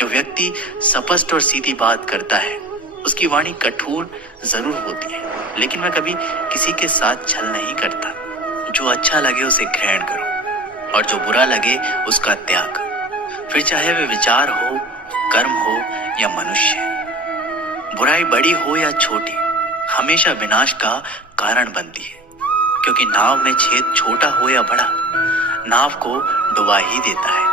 जो व्यक्ति स्पष्ट और सीधी बात करता है उसकी वाणी कठोर जरूर होती है, लेकिन वह कभी किसी के साथ छल नहीं करता। जो अच्छा लगे उसे ग्रहण करो और जो बुरा लगे उसका त्याग, फिर चाहे वे विचार हो, कर्म हो या मनुष्य। बुराई बड़ी हो या छोटी हमेशा विनाश का कारण बनती है, क्योंकि नाव में छेद छोटा हो या बड़ा नाव को डुबा ही देता है।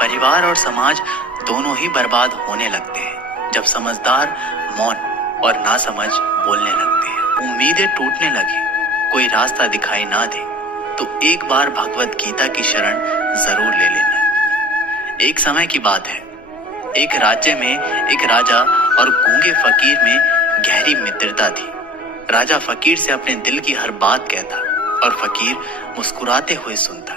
परिवार और समाज दोनों ही बर्बाद होने लगते हैं जब समझदार मौन और नासमझ बोलने लगते हैं। उम्मीदें टूटने लगे, कोई रास्ता दिखाई ना दे तो एक बार भगवत गीता की शरण जरूर ले लेना। एक समय की बात है, एक राज्य में एक राजा और गूंगे फकीर में गहरी मित्रता थी। राजा फकीर से अपने दिल की हर बात कहता और फकीर मुस्कुराते हुए सुनता।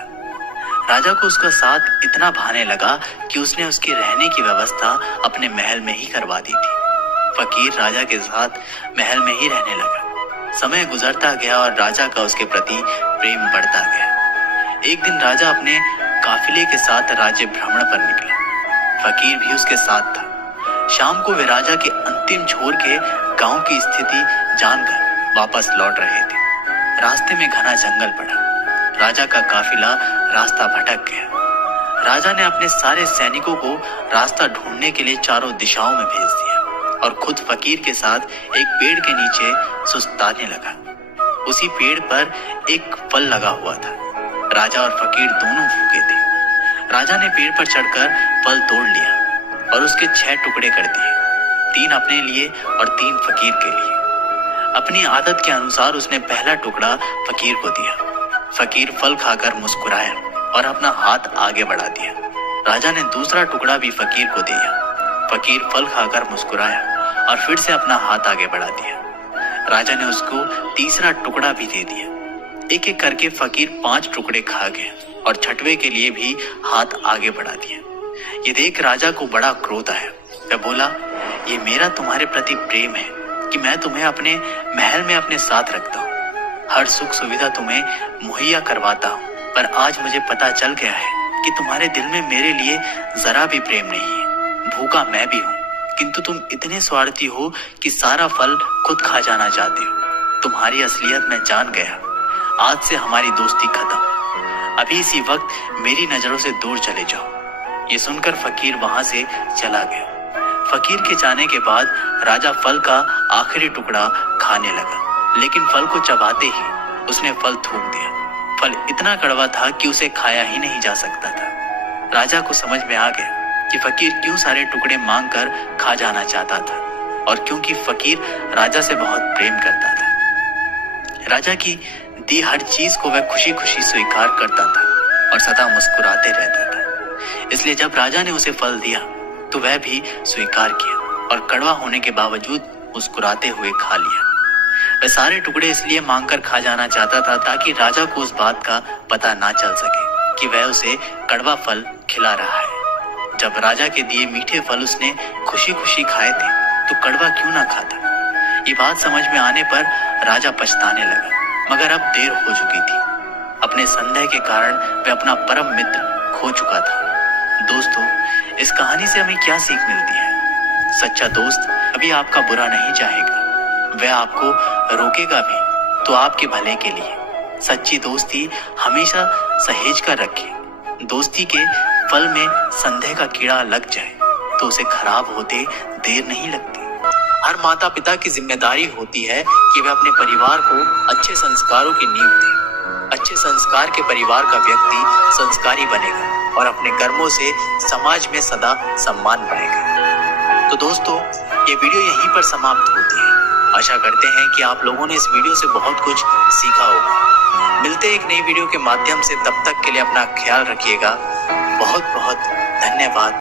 राजा को उसका साथ इतना भाने लगा कि उसने उसके रहने की व्यवस्था अपने महल में ही करवा दी थी। फकीर राजा के साथ महल में ही रहने लगा। समय गुजरता गया और राजा का उसके प्रति प्रेम बढ़ता गया। एक दिन राजा अपने काफिले के साथ राज्य भ्रमण पर निकला। फकीर भी उसके साथ था। शाम को वे राजा के अंतिम छोर के गांव की स्थिति जानकर वापस लौट रहे थे। रास्ते में घना जंगल पड़ा। राजा का काफिला रास्ता भटक गया। राजा ने अपने सारे सैनिकों को रास्ता ढूंढने के लिए चारों दिशाओं में भेज दिया और खुद फकीर के साथ एक पेड़ के नीचे सुस्ताने लगा। उसी पेड़ पर एक फल लगा हुआ था। राजा और फकीर दोनों भूखे थे। राजा ने पेड़ पर चढ़कर फल तोड़ लिया और उसके 6 टुकड़े कर दिए, 3 अपने लिए और 3 फकीर के लिए। अपनी आदत के अनुसार उसने पहला टुकड़ा फकीर को दिया। फकीर फल खाकर मुस्कुराया और अपना हाथ आगे बढ़ा दिया। राजा ने दूसरा टुकड़ा भी फकीर को दिया। फकीर फल खाकर मुस्कुराया और फिर से अपना हाथ आगे बढ़ा दिया। राजा ने उसको तीसरा टुकड़ा भी दे दिया। एक एक करके फकीर 5 टुकड़े खा गया और छठवें के लिए भी हाथ आगे बढ़ा दिया। ये देख राजा को बड़ा क्रोध आया। वह बोला, ये मेरा तुम्हारे प्रति प्रेम है कि मैं तुम्हें अपने महल में अपने साथ रखता हूँ, हर सुख सुविधा तुम्हें मुहैया करवाता हूँ, पर आज मुझे पता चल गया है कि तुम्हारे दिल में मेरे लिए जरा भी प्रेम नहीं है। भूखा मैं भी हूँ, किंतु तुम इतने स्वार्थी हो कि सारा फल खुद खा जाना चाहते हो। तुम्हारी असलियत मैं जान गया। आज से हमारी दोस्ती खत्म। अभी इसी वक्त मेरी नजरों से दूर चले जाओ। ये सुनकर फकीर वहां से चला गया। फकीर के जाने के बाद राजा फल का आखिरी टुकड़ा खाने लगा, लेकिन फल को चबाते ही उसने फल थूक दिया। फल इतना कड़वा था कि उसे खाया ही नहीं जा सकता था। राजा को समझ में आ गया कि फकीर क्यों सारे टुकड़े मांगकर खा जाना चाहता था, और क्योंकि फकीर राजा से बहुत प्रेम करता था। राजा की दी हर चीज को वह खुशी खुशी स्वीकार करता था और सदा मुस्कुराते रहता था। इसलिए जब राजा ने उसे फल दिया तो वह भी स्वीकार किया और कड़वा होने के बावजूद मुस्कुराते हुए खा लिया। वह सारे टुकड़े इसलिए मांगकर खा जाना चाहता था ताकि राजा को उस बात का पता ना चल सके कि वह उसे कड़वा फल खिला रहा है। जब राजा के दिए मीठे फल उसने खुशी खुशी खाए थे तो कड़वा क्यों ना खाता। ये बात समझ में आने पर राजा पछताने लगा, मगर अब देर हो चुकी थी। अपने संदेह के कारण वह अपना परम मित्र खो चुका था। दोस्तों, इस कहानी से हमें क्या सीख मिलती है? सच्चा दोस्त कभी आपका बुरा नहीं चाहेगा, वह आपको रोकेगा भी तो आपके भले के लिए। सच्ची दोस्ती हमेशा सहेज कर रखे। दोस्ती के फल में संदेह का कीड़ा लग जाए तो उसे खराब होते देर नहीं लगती। हर माता पिता की जिम्मेदारी होती है कि वह अपने परिवार को अच्छे संस्कारों की नींव दे। अच्छे संस्कार के परिवार का व्यक्ति संस्कारी बनेगा और अपने कर्मों से समाज में सदा सम्मान पाएगा। तो दोस्तों, ये वीडियो यहीं पर समाप्त होती है। आशा करते हैं कि आप लोगों ने इस वीडियो से बहुत कुछ सीखा होगा। मिलते हैं एक नई वीडियो के माध्यम से, तब तक के लिए अपना ख्याल रखिएगा। बहुत बहुत धन्यवाद।